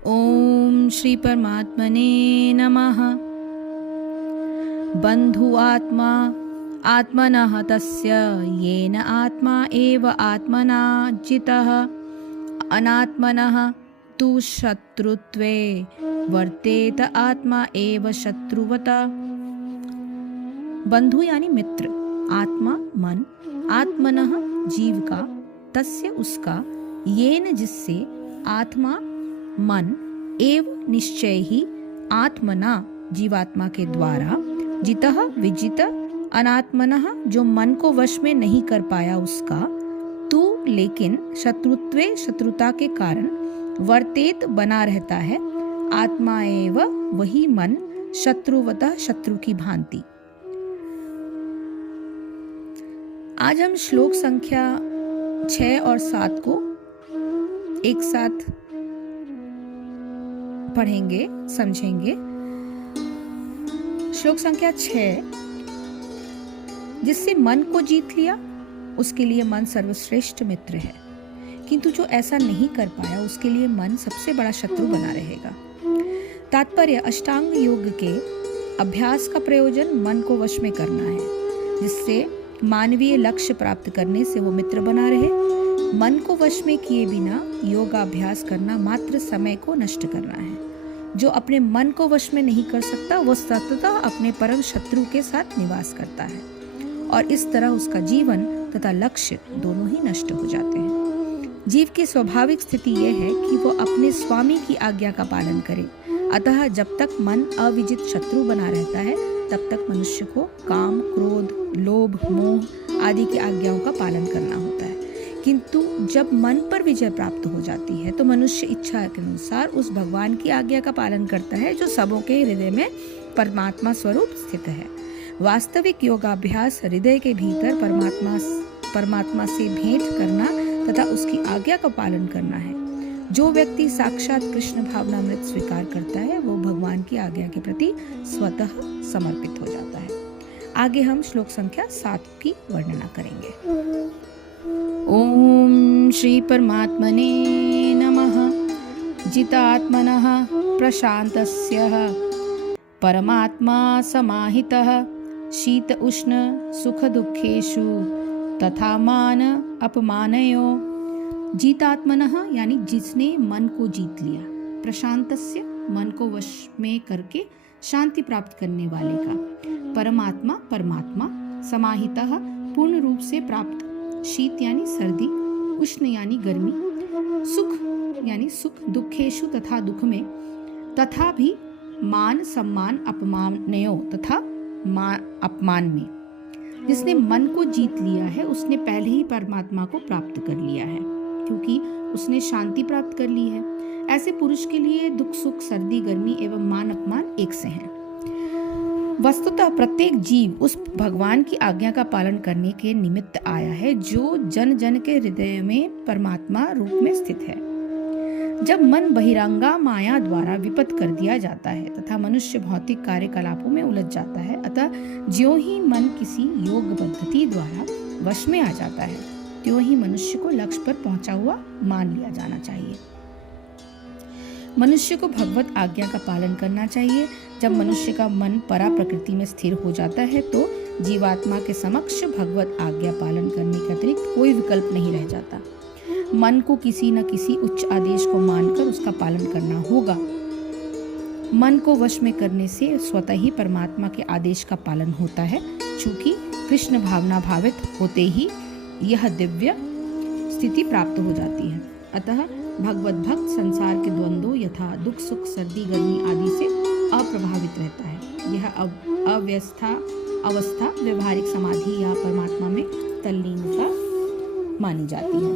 ओम श्री परमात्मने नमः। बंधु आत्मा आत्मनः तस्य येन आत्मा एव आत्मना जितः अनात्मनः तु शत्रुत्वे वर्तेत आत्मा एव शत्रुवता। बंधु यानी मित्र, आत्मा मन, आत्मनः जीव का, तस्य उसका, येन जिससे, आत्मा मन एव निश्चय ही, आत्मना जीवात्मा के द्वारा, जितः विजित, अनात्मनः जो मन को वश में नहीं कर पाया उसका, तू लेकिन शत्रुत्वे शत्रुता के कारण, वर्तेत बना रहता है, आत्मा एव वही मन, शत्रुवतः शत्रु की भांति। आज हम श्लोक संख्या 6 और 7 को एक साथ पढ़ेंगे, समझेंगे। श्लोक संख्या 6, जिससे मन को जीत लिया उसके लिए मन सर्वश्रेष्ठ मित्र है, किंतु जो ऐसा नहीं कर पाया उसके लिए मन सबसे बड़ा शत्रु बना रहेगा। तात्पर्य, अष्टांग योग के अभ्यास का प्रयोजन मन को वश में करना है, जिससे मानवीय लक्ष्य प्राप्त करने से वो मित्र बना रहे। मन को वश में किए बिना योगाभ्यास करना मात्र समय को नष्ट करना है। जो अपने मन को वश में नहीं कर सकता वो सततः अपने परम शत्रु के साथ निवास करता है और इस तरह उसका जीवन तथा लक्ष्य दोनों ही नष्ट हो जाते हैं। जीव की स्वाभाविक स्थिति यह है कि वो अपने स्वामी की आज्ञा का पालन करे। अतः जब तक मन अविजित शत्रु बना रहता है तब तक मनुष्य को काम, क्रोध, लोभ, मोह आदि की आज्ञाओं का पालन करना होता है। किंतु जब मन पर विजय प्राप्त हो जाती है तो मनुष्य इच्छा के अनुसार उस भगवान की आज्ञा का पालन करता है जो सबों के हृदय में परमात्मा स्वरूप स्थित है। वास्तविक योगाभ्यास हृदय के भीतर परमात्मा से भेंट करना तथा उसकी आज्ञा का पालन करना है। जो व्यक्ति साक्षात कृष्ण भावनामृत स्वीकार करता है वो भगवान की आज्ञा के प्रति स्वतः समर्पित हो जाता है। आगे हम श्लोक संख्या 7 की वर्णना करेंगे। ओम श्री परमात्मने नमः। जितात्मनः प्रशान्तस्यः परमात्मा समाहितः शीत उष्ण सुख दुखेषु तथा मान अपमानयो। जीतात्मनः यानी जिसने मन को जीत लिया, प्रशांतस्य मन को वश में करके शांति प्राप्त करने वाले का, परमात्मा परमात्मा, समाहितः पूर्ण रूप से प्राप्त, शीत यानी सर्दी, उष्ण यानी गर्मी, सुख यानी सुख, दुखेषु तथा दुख में, तथा भी मान सम्मान अपमानयो तथा अपमान में। जिसने मन को जीत लिया है उसने पहले ही परमात्मा को प्राप्त कर लिया है, क्योंकि उसने शांति प्राप्त कर ली है। ऐसे पुरुष के लिए दुख सुख, सर्दी गर्मी एवं मान अपमान एक से हैं। वस्तुतः प्रत्येक जीव उस भगवान की आज्ञा का पालन करने के निमित्त आया है जो जन जन के हृदय में परमात्मा रूप में स्थित है। जब मन बहिरंगा माया द्वारा विपत कर दिया जाता है तथा मनुष्य भौतिक कार्यकलापों में उलझ जाता है, अतः ज्यों ही मन किसी योग पद्धति द्वारा वश में आ जाता है त्यों ही मनुष्य को लक्ष्य पर पहुंचा हुआ मान लिया जाना चाहिए। मनुष्य को भगवत आज्ञा का पालन करना चाहिए। जब मनुष्य का मन परा प्रकृति में स्थिर हो जाता है तो जीवात्मा के समक्ष भगवत आज्ञा पालन करने के अतिरिक्त कोई विकल्प नहीं रह जाता। मन को किसी न किसी उच्च आदेश को मानकर उसका पालन करना होगा। मन को वश में करने से स्वतः ही परमात्मा के आदेश का पालन होता है। चूंकि कृष्ण भावना भावित होते ही यह दिव्य स्थिति प्राप्त हो जाती है। अतः भगवत भक्त संसार के द्वंद्वों यथा दुख सुख सर्दी गर्मी आदि से अप्रभावित रहता है। यह अवस्था व्यवहारिक समाधि या परमात्मा में तल्लीनता मानी जाती है।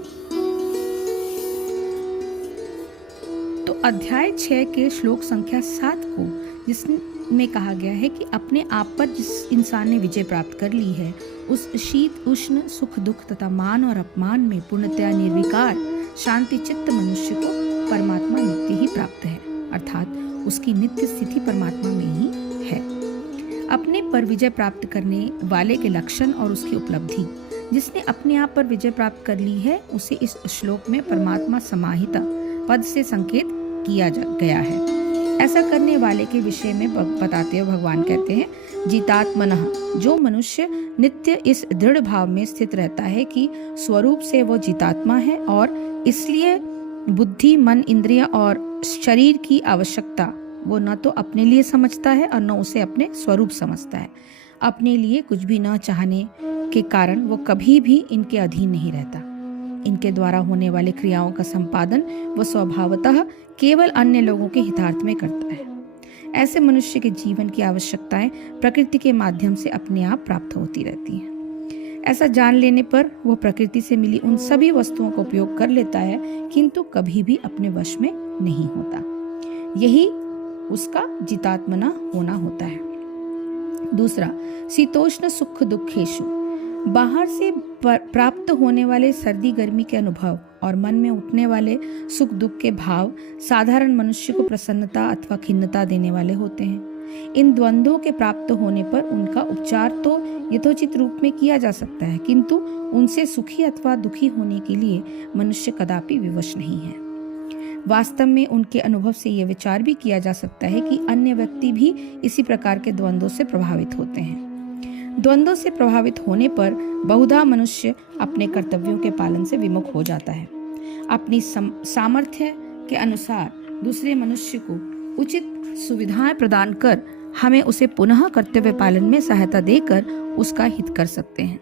तो अध्याय 6 के श्लोक संख्या 7 को, जिसमें कहा गया है कि अपने आप पर जिस इंसान ने विजय प्राप्त कर ली है उस शीत उष्ण सुख दुख तथा मान और अपमान में पूर्णतया निर्विकार शांति चित्त मनुष्य को परमात्मा नित्य ही प्राप्त है, अर्थात उसकी नित्य स्थिति परमात्मा में ही है। अपने पर विजय प्राप्त करने वाले के लक्षण और उसकी उपलब्धि। जिसने अपने आप पर विजय प्राप्त कर ली है उसे इस श्लोक में परमात्मा समाहिता पद से संकेत गया है। ऐसा करने वाले के विषय में बताते हुए भगवान कहते हैं, जितात्मनः, जो मनुष्य नित्य इस दृढ़ भाव में स्थित रहता है कि स्वरूप से वो जितात्मा है और इसलिए बुद्धि, मन, इंद्रिय और शरीर की आवश्यकता वो न तो अपने लिए समझता है और न उसे अपने स्वरूप समझता है। अपने लिए कुछ भी न चाहने के कारण वो कभी भी इनके अधीन नहीं रहता। इनके द्वारा होने वाली क्रियाओं का संपादन वो स्वभावतः केवल अन्य लोगों के हितार्थ में करता है। ऐसे मनुष्य के जीवन की आवश्यकताएं प्रकृति के माध्यम से अपने आप प्राप्त होती रहती हैं। ऐसा जान लेने पर वो प्रकृति से मिली उन सभी वस्तुओं का उपयोग कर लेता है, किंतु कभी भी अपने वश में नहीं होता। यही उसका जितात्मना होना होता है। दूसरा, शीतोष्ण सुख दुखेषु, बाहर से प्राप्त होने वाले सर्दी गर्मी के अनुभव और मन में उठने वाले सुख दुख के भाव साधारण मनुष्य को प्रसन्नता अथवा खिन्नता देने वाले होते हैं। इन द्वंद्वों के प्राप्त होने पर उनका उपचार तो यथोचित रूप में किया जा सकता है, किंतु उनसे सुखी अथवा दुखी होने के लिए मनुष्य कदापि विवश नहीं है। वास्तव में उनके अनुभव से यह विचार भी किया जा सकता है कि अन्य व्यक्ति भी इसी प्रकार के द्वंद्वों से प्रभावित होते हैं। द्वंद्वों से प्रभावित होने पर बहुधा मनुष्य अपने कर्तव्यों के पालन से विमुख हो जाता है। अपनी सामर्थ्य के अनुसार दूसरे मनुष्य को उचित सुविधाएं प्रदान कर हमें उसे पुनः कर्तव्य पालन में सहायता देकर उसका हित कर सकते हैं।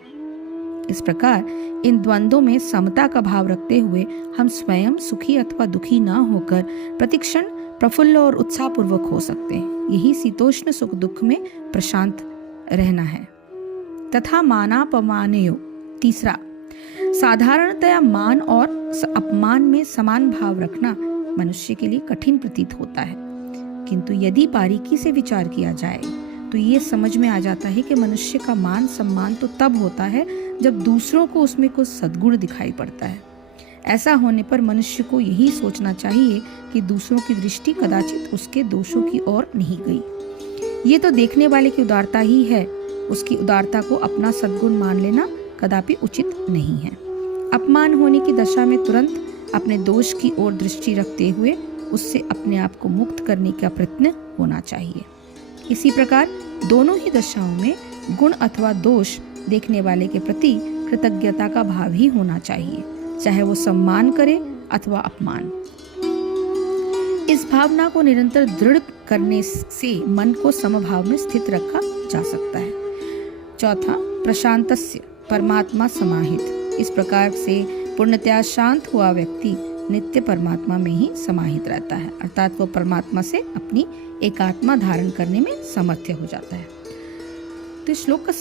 इस प्रकार इन द्वंद्वों में समता का भाव रखते हुए हम स्वयं सुखी अथवा दुखी न होकर प्रतिक्षण प्रफुल्ल और उत्साहपूर्वक हो सकते हैं। यही शीतोष्ण सुख दुख में प्रशांत रहना है। तथा मानापमानयो, तीसरा, साधारणतया मान और अपमान में समान भाव रखना मनुष्य के लिए कठिन प्रतीत होता है, किंतु यदि बारीकी से विचार किया जाए तो ये समझ में आ जाता है कि मनुष्य का मान सम्मान तो तब होता है जब दूसरों को उसमें कुछ सद्गुण दिखाई पड़ता है। ऐसा होने पर मनुष्य को यही सोचना चाहिए कि दूसरों की दृष्टि कदाचित उसके दोषों की ओर नहीं गई। ये तो देखने वाले की उदारता ही है, उसकी उदारता को अपना सद्गुण मान लेना कदापि उचित नहीं है। अपमान होने की दशा में तुरंत अपने दोष की ओर दृष्टि रखते हुए उससे अपने आप को मुक्त करने का प्रयत्न होना चाहिए। इसी प्रकार दोनों ही दशाओं में गुण अथवा दोष देखने वाले के प्रति कृतज्ञता का भाव ही होना चाहिए, चाहे वो सम्मान करे अथवा अपमान। इस भावना को निरंतर दृढ़ करने से मन को समभाव में स्थित रखा जा सकता है। चौथा, प्रशांतस्य परमात्मा समाहित, इस प्रकार से पूर्णतया शांत हुआ व्यक्ति नित्य परमात्मा में ही समाहित रहता है, अर्थात वो परमात्मा से अपनी एकात्मा धारण करने में समर्थ हो जाता है। तो इस श्लोक का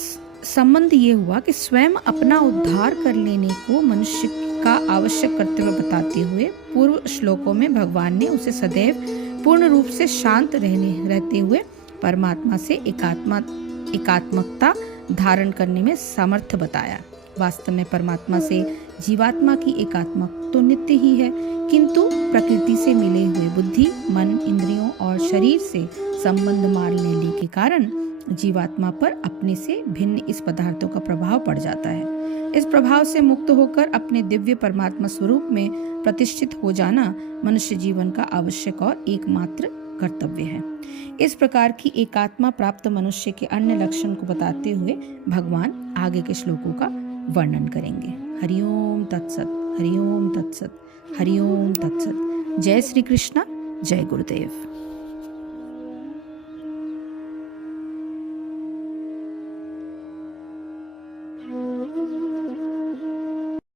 संबंध ये हुआ कि स्वयं अपना उद्धार कर लेने को मनुष्य का आवश्यक कर्तव्य बताते हुए पूर्व श्लोकों में भगवान ने उसे सदैव पूर्ण रूप से शांत रहते हुए परमात्मा से एकात्मकता धारण करने में समर्थ बताया। वास्तव में परमात्मा से जीवात्मा की एकात्मा तो नित्य ही है, किंतु प्रकृति से मिले हुए बुद्धि, मन, इंद्रियों और शरीर से संबंध मान लेने के कारण जीवात्मा पर अपने से भिन्न इस पदार्थों का प्रभाव पड़ जाता है। इस प्रभाव से मुक्त होकर अपने दिव्य परमात्मा स्वरूप में प्रतिष्ठित हो जाना मनुष्य जीवन का आवश्यक और एकमात्र कर्तव्य है। इस प्रकार की एकात्मा प्राप्त मनुष्य के अन्य लक्षण को बताते हुए भगवान आगे के श्लोकों का वर्णन करेंगे। हरिओम तत्सत, हरिओम तत्सत, हरिओम तत्सत। जय श्री कृष्ण, जय गुरुदेव।